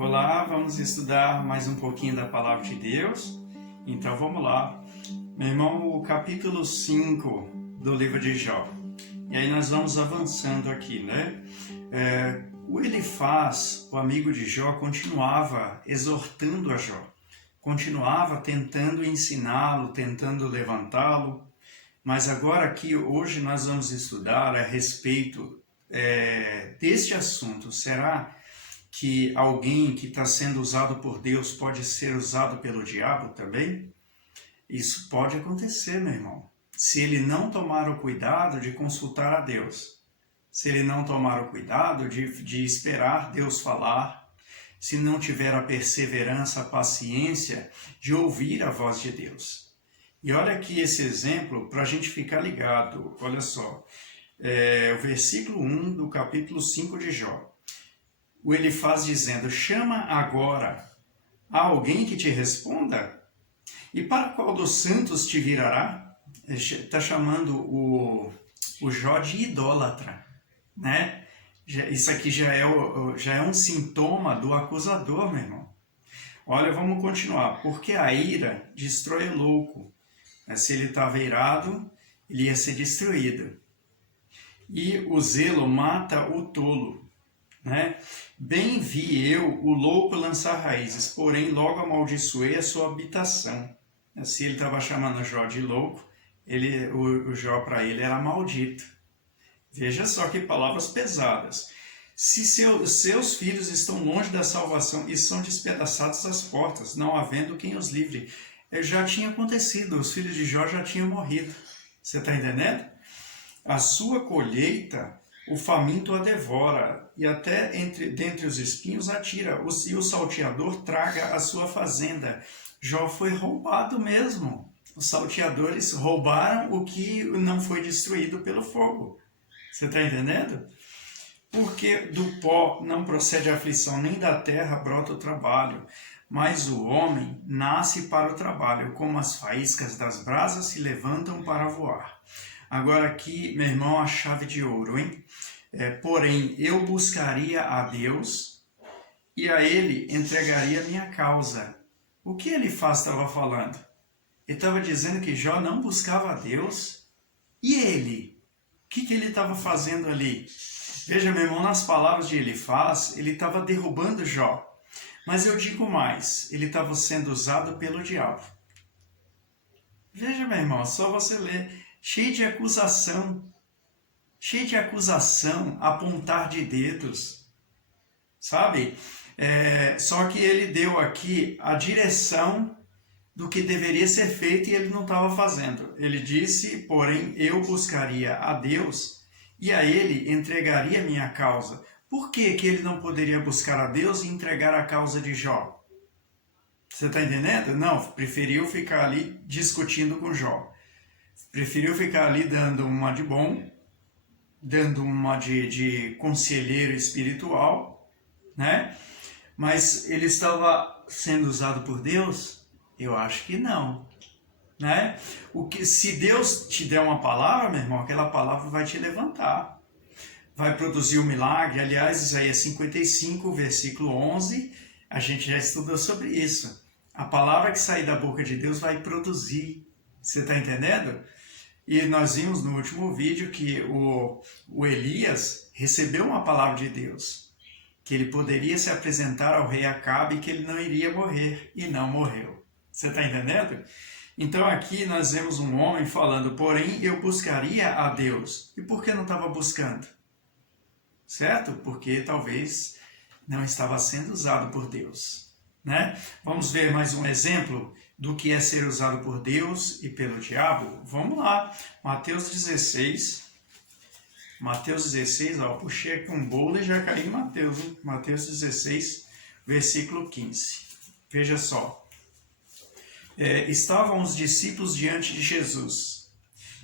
Olá, vamos estudar mais um pouquinho da Palavra de Deus. Então vamos lá. Meu irmão, o capítulo 5 do livro de Jó. E aí nós vamos avançando aqui, né? O Elifaz, o amigo de Jó, continuava exortando a Jó. Continuava tentando ensiná-lo, tentando levantá-lo. Mas agora aqui, hoje nós vamos estudar a respeito deste assunto. Será que alguém que está sendo usado por Deus pode ser usado pelo diabo também? Isso pode acontecer, meu irmão. Se ele não tomar o cuidado de consultar a Deus, se ele não tomar o cuidado de esperar Deus falar, se não tiver a perseverança, a paciência de ouvir a voz de Deus. E olha aqui esse exemplo para a gente ficar ligado. Olha só, o versículo 1 do capítulo 5 de Jó. O Elifaz dizendo: chama agora a alguém que te responda? E para qual dos santos te virará? Está chamando o Jó de idólatra, né? Isso aqui já é um sintoma do acusador, meu irmão. Olha, vamos continuar. Porque a ira destrói o louco. Se ele estava irado, ele ia ser destruído. E o zelo mata o tolo. Né? Bem vi eu o louco lançar raízes, porém logo amaldiçoei a sua habitação. Se ele estava chamando Jó de louco, o Jó para ele era maldito. Veja só que palavras pesadas. Se seus filhos estão longe da salvação e são despedaçados às portas, não havendo quem os livre. Já tinha acontecido, os filhos de Jó já tinham morrido. Você está entendendo? A sua colheita, o faminto a devora, e até dentre os espinhos atira, e o salteador traga a sua fazenda. Jó foi roubado mesmo. Os salteadores roubaram o que não foi destruído pelo fogo. Você está entendendo? Porque do pó não procede a aflição, nem da terra brota o trabalho. Mas o homem nasce para o trabalho, como as faíscas das brasas se levantam para voar. Agora aqui, meu irmão, a chave de ouro, hein? Porém, eu buscaria a Deus e a Ele entregaria a minha causa. O que Elifaz estava falando? Ele estava dizendo que Jó não buscava a Deus. E ele? O que ele estava fazendo ali? Veja, meu irmão, nas palavras de Elifaz, ele estava derrubando Jó. Mas eu digo mais, ele estava sendo usado pelo diabo. Veja, meu irmão, só você ler. Cheio de acusação, apontar de dedos, sabe? Só que ele deu aqui a direção do que deveria ser feito e ele não estava fazendo. Ele disse, porém, eu buscaria a Deus e a Ele entregaria minha causa. Por que ele não poderia buscar a Deus e entregar a causa de Jó? Você está entendendo? Não, preferiu ficar ali discutindo com Jó. Preferiu ficar ali dando uma de bom, dando uma de conselheiro espiritual, né? Mas ele estava sendo usado por Deus? Eu acho que não, né? Se Deus te der uma palavra, meu irmão, aquela palavra vai te levantar, vai produzir um milagre. Aliás, Isaías 55, versículo 11, a gente já estudou sobre isso. A palavra que sair da boca de Deus vai produzir. Você está entendendo? E nós vimos no último vídeo que o Elias recebeu uma palavra de Deus, que ele poderia se apresentar ao rei Acabe e que ele não iria morrer, e não morreu. Você está entendendo? Então aqui nós vemos um homem falando, porém eu buscaria a Deus. E por que não estava buscando? Certo? Porque talvez não estava sendo usado por Deus, né? Vamos ver mais um exemplo do que é ser usado por Deus e pelo diabo? Vamos lá, Mateus 16, puxei aqui um bolo e já caí em Mateus, hein? Mateus 16, versículo 15, veja só. Estavam os discípulos diante de Jesus,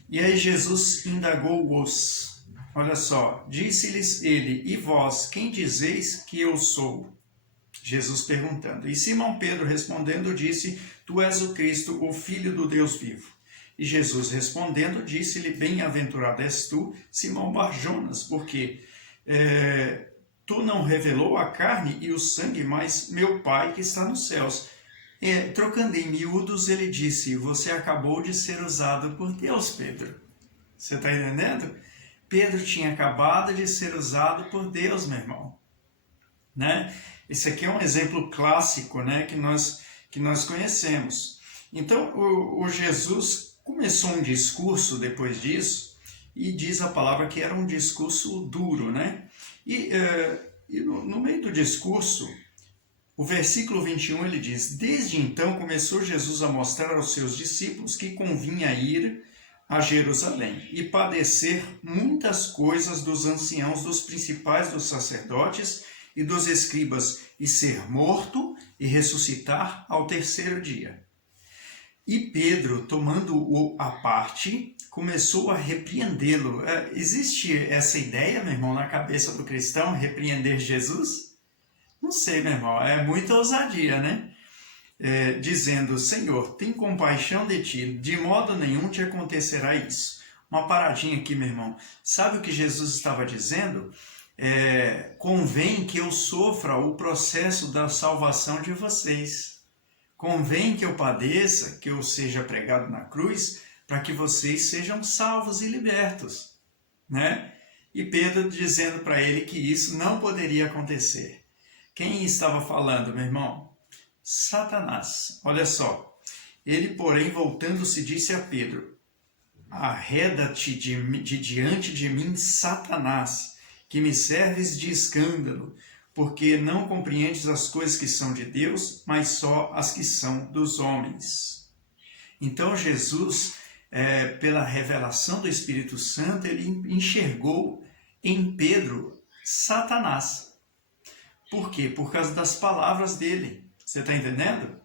e aí Jesus indagou-os, olha só, disse-lhes ele, e vós, quem dizeis que eu sou? Jesus perguntando. E Simão Pedro respondendo disse, tu és o Cristo, o Filho do Deus vivo. E Jesus respondendo disse-lhe, bem-aventurado és tu, Simão Bar-Jonas, porque tu não revelou a carne e o sangue, mas meu Pai que está nos céus. Trocando em miúdos, ele disse, você acabou de ser usado por Deus, Pedro. Você está entendendo? Pedro tinha acabado de ser usado por Deus, meu irmão. Né? Esse aqui é um exemplo clássico, né, que nós conhecemos. Então, o Jesus começou um discurso depois disso, e diz a palavra que era um discurso duro, né? E no meio do discurso, o versículo 21 ele diz, desde então começou Jesus a mostrar aos seus discípulos que convinha ir a Jerusalém e padecer muitas coisas dos anciãos, dos principais dos sacerdotes e dos escribas, e ser morto e ressuscitar ao terceiro dia. E Pedro, tomando-o à parte, começou a repreendê-lo. Existe essa ideia, meu irmão, na cabeça do cristão, repreender Jesus? Não sei, meu irmão, é muita ousadia, né? Dizendo, Senhor, tem compaixão de ti, de modo nenhum te acontecerá isso. Uma paradinha aqui, meu irmão. Sabe o que Jesus estava dizendo? Convém que eu sofra o processo da salvação de vocês. Convém que eu padeça, que eu seja pregado na cruz, para que vocês sejam salvos e libertos. Né? E Pedro dizendo para ele que isso não poderia acontecer. Quem estava falando, meu irmão? Satanás. Olha só. Ele, porém, voltando-se, disse a Pedro, arreda-te de diante de mim, Satanás, que me serves de escândalo, porque não compreendes as coisas que são de Deus, mas só as que são dos homens. Então Jesus, pela revelação do Espírito Santo, ele enxergou em Pedro Satanás. Por quê? Por causa das palavras dele. Você está entendendo?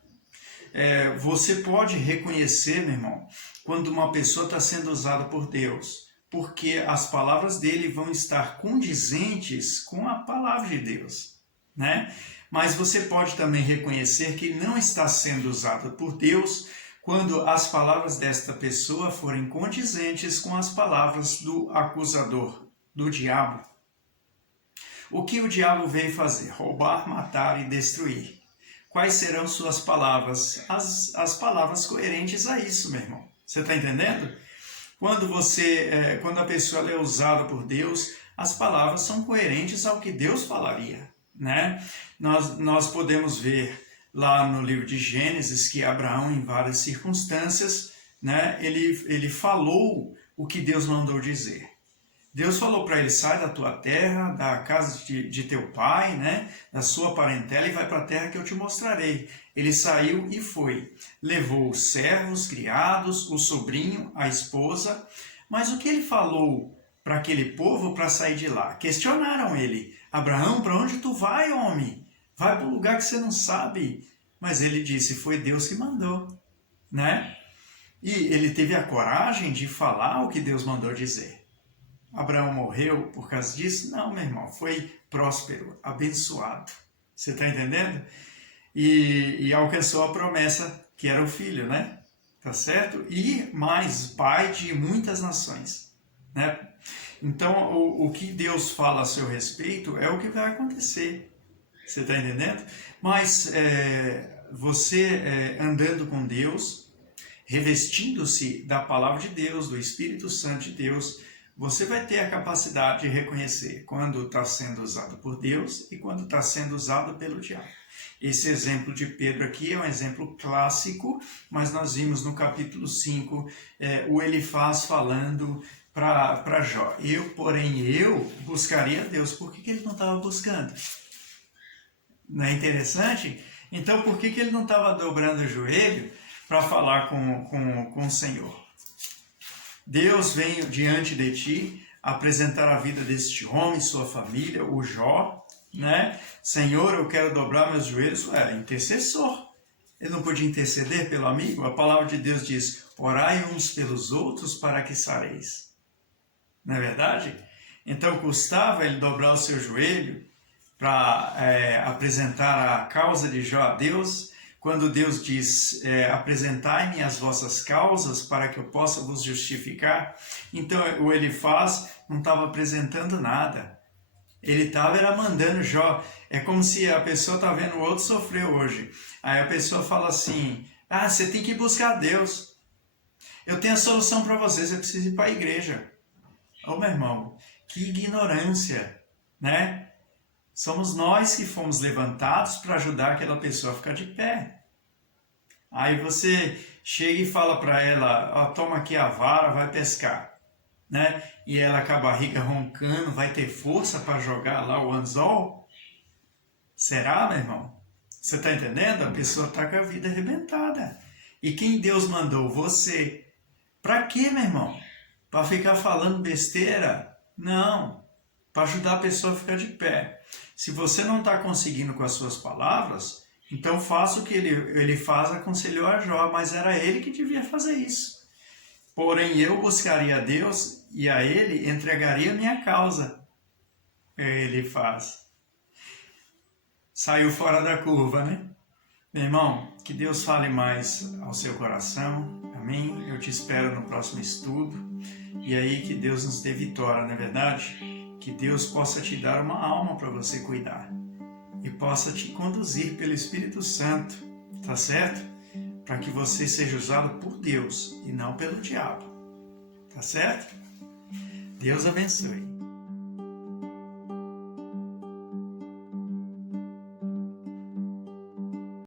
Você pode reconhecer, meu irmão, quando uma pessoa está sendo usada por Deus, porque as palavras dele vão estar condizentes com a palavra de Deus, né? Mas você pode também reconhecer que ele não está sendo usado por Deus quando as palavras desta pessoa forem condizentes com as palavras do acusador, do diabo. O que o diabo veio fazer? Roubar, matar e destruir. Quais serão suas palavras? As palavras coerentes a isso, meu irmão. Você está entendendo? Quando a pessoa é usada por Deus, as palavras são coerentes ao que Deus falaria, né? Nós podemos ver lá no livro de Gênesis que Abraão, em várias circunstâncias, né, ele falou o que Deus mandou dizer. Deus falou para ele, sai da tua terra, da casa de teu pai, né, da sua parentela, e vai para a terra que eu te mostrarei. Ele saiu e foi. Levou os servos, criados, o sobrinho, a esposa. Mas o que ele falou para aquele povo para sair de lá? Questionaram ele. Abraão, para onde tu vai, homem? Vai para um lugar que você não sabe. Mas ele disse, foi Deus que mandou, né? E ele teve a coragem de falar o que Deus mandou dizer. Abraão morreu por causa disso? Não, meu irmão, foi próspero, abençoado. Você está entendendo? E alcançou a promessa que era o filho, né? Tá certo? E mais, pai de muitas nações, né? Então, o que Deus fala a seu respeito é o que vai acontecer. Você está entendendo? Mas você andando com Deus, revestindo-se da palavra de Deus, do Espírito Santo de Deus, você vai ter a capacidade de reconhecer quando está sendo usado por Deus e quando está sendo usado pelo diabo. Esse exemplo de Pedro aqui é um exemplo clássico, mas nós vimos no capítulo 5 o Elifaz falando para Jó. Porém, eu buscaria Deus. Por que ele não estava buscando? Não é interessante? Então, por que ele não estava dobrando o joelho para falar com o Senhor? Deus vem diante de ti apresentar a vida deste homem, sua família, o Jó, né? Senhor, eu quero dobrar meus joelhos. Intercessor. Ele não podia interceder pelo amigo? A palavra de Deus diz, orai uns pelos outros para que sareis. Não é verdade? Então custava ele dobrar o seu joelho para apresentar a causa de Jó a Deus, quando Deus diz, apresentai-me as vossas causas para que eu possa vos justificar. Então o Elifaz não estava apresentando nada. Ele estava mandando Jó. É como se a pessoa está vendo o outro sofrer hoje. Aí a pessoa fala assim, você tem que buscar Deus. Eu tenho a solução para você, você precisa ir para a igreja. Ô meu irmão, que ignorância, né? Somos nós que fomos levantados para ajudar aquela pessoa a ficar de pé. Aí você chega e fala para ela, toma aqui a vara, vai pescar. Né? E ela com a barriga roncando, vai ter força para jogar lá o anzol? Será, meu irmão? Você está entendendo? A pessoa está com a vida arrebentada. E quem Deus mandou? Você. Para quê, meu irmão? Para ficar falando besteira? Não. Para ajudar a pessoa a ficar de pé. Se você não está conseguindo com as suas palavras, então faça o que ele faz, aconselhou a Jó, mas era ele que devia fazer isso. Porém, eu buscaria a Deus e a Ele entregaria minha causa. Ele faz. Saiu fora da curva, né? Meu irmão, que Deus fale mais ao seu coração. Amém? Eu te espero no próximo estudo. E aí que Deus nos dê vitória, não é verdade? Que Deus possa te dar uma alma para você cuidar. E possa te conduzir pelo Espírito Santo. Tá certo? Para que você seja usado por Deus e não pelo diabo. Tá certo? Deus abençoe.